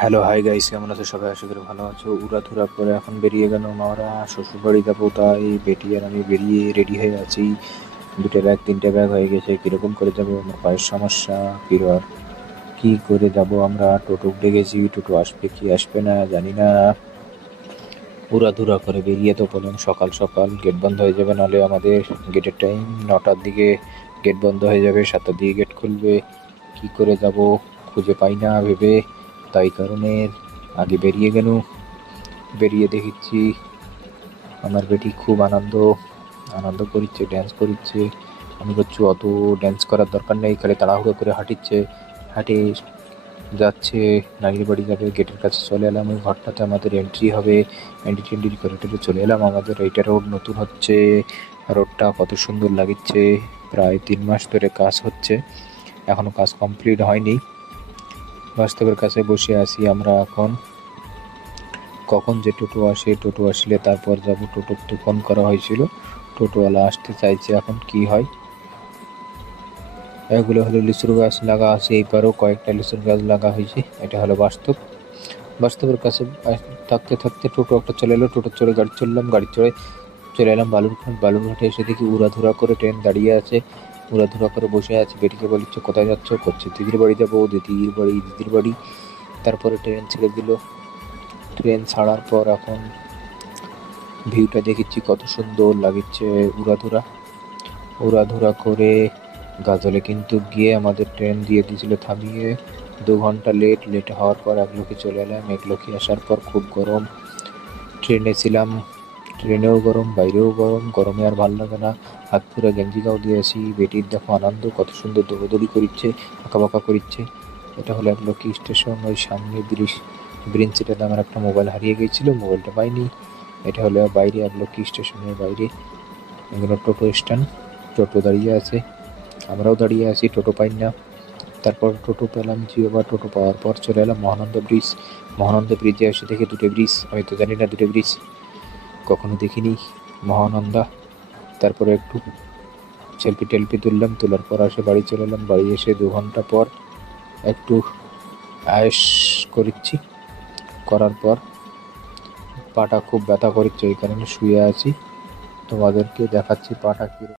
Hello hi guys, কেমন আছো সবাই? আশা করি ভালো আছো। উড়াধুরা করে এখন বেরিয়ে গেল আমরা শ্বশুর বাড়ি যাবো, তাই বেটি আর আমি বেরিয়ে রেডি হয়ে আছি। দুটো ব্যাগ তিনটে ব্যাগ হয়ে গেছে। কিরকম করে যাবো? আমার পায়ের সমস্যা, আর কি করে যাব? আমরা টোটো ডেকেছি, টোটো আসবে কি আসবে না জানি না। উড়াধুরা করে বেরিয়ে তো বললাম সকাল সকাল গেট বন্ধ হয়ে যাবে, নাহলে আমাদের গেটের টাইম 9টার দিকে গেট বন্ধ হয়ে যাবে, 7টার দিকে গেট খুলবে। কি করে যাব খুঁজে পাই না ভেবে, তাই কারণে আগে বেরিয়ে গেল। বেরিয়ে দেখেছি আমার বেটি খুব আনন্দ আনন্দ করছে, ড্যান্স করছে। আমি বলছি অত ড্যান্স করার দরকার নেই, খালি তাড়াহুড়ো করে হাঁটে যাচ্ছে। নানির বাড়ি যাবে, গেটের কাছে চলে এলাম। ওই ঘরটাতে আমাদের এন্ট্রি হবে। এন্ট্রি করে চলে এলাম। আমাদের এইটা রোড নতুন হচ্ছে, রোডটা কত সুন্দর লাগছে। প্রায় 3 মাস ধরে কাজ হচ্ছে, এখনো কাজ কমপ্লিট হয়নি। বাস্তবের কাছে বসে আছি আমরা এখন। কখন যে টোটো আসে, টোটো আসলে তারপর যাব। টোটোতে ফোন করা হয়েছিল, টোটোওয়ালা আসতে চাইছে, এখন কি হয়। এগুলো হলো লিচুর গাছ লাগা আছে, এইবারও কয়েকটা লিচুর গাছ লাগা হয়েছে। এটা হলো বাস্তবের কাছে থাকতে থাকতে টোটো একটা চলে এলো। টোটো চড়ে গাড়ি চললাম, গাড়ি চড়ে চলে এলাম বালুরঘাটে এসে দেখি উড়াধুরা করে ট্রেন দাঁড়িয়ে আছে। উড়াধুরা করে বসে আছে। বেটিকে বলছে কোথায় যাচ্ছ? করছে দিদির বাড়ি যাবো। দিদির বাড়ি। তারপরে ট্রেন ছেড়ে দিল। ট্রেন ছাড়ার পর এখন ভিউটা দেখেছি, কত সুন্দর লাগছে। উড়াধুরা করে গাজলে কিন্তু গিয়ে আমাদের ট্রেন দিয়ে দিয়েছিল থামিয়ে। 2 ঘন্টা লেট হওয়ার পর একলোকে চলে এলাম। একলোকে আসার পর খুব গরম। ট্রেনে ছিলাম, ট্রেনেও গরম, বাইরেও গরম। গরমে আর ভাল লাগে না। হাত পুরো গেঞ্জি গাও দিয়েছি। বেটির দেখো আনন্দ, কত সুন্দর দৌড়দৌড়ি করছে, আঁকাবাঁকা করছে। এটা হলো একলোকি স্টেশন। ওই সামনে ব্রিঞ্চিটাতে আমার একটা মোবাইল হারিয়ে গিয়েছিল, মোবাইলটা পাইনি। এটা হলো বাইরে, একলোকি স্টেশনের বাইরে। এগুলো টোটো স্ট্যান্ড। টোটো দাঁড়িয়ে আছে, আমরাও দাঁড়িয়ে আছি, টোটো পাই না। তারপর টোটো পেলাম, আবার টোটো পাওয়ার পর চলে এলাম মহানন্দা ব্রিজ। মহানন্দা ব্রিজে এসে দেখি 2টে ব্রিজ। আমি তো জানি না 2টে ব্রিজ, কখনো দেখিনি মহানন্দা। তারপরে একটু সেলফি তুললাম, তোলার পর বাড়ি চলে এলাম। বাড়ি এসে 2 ঘন্টা পর একটু আয়েস করার পর পাটা খুব ব্যথা করছে, এই কারণে শুয়ে আছি। তোমাদেরকে দেখাচ্ছি পাটা কি।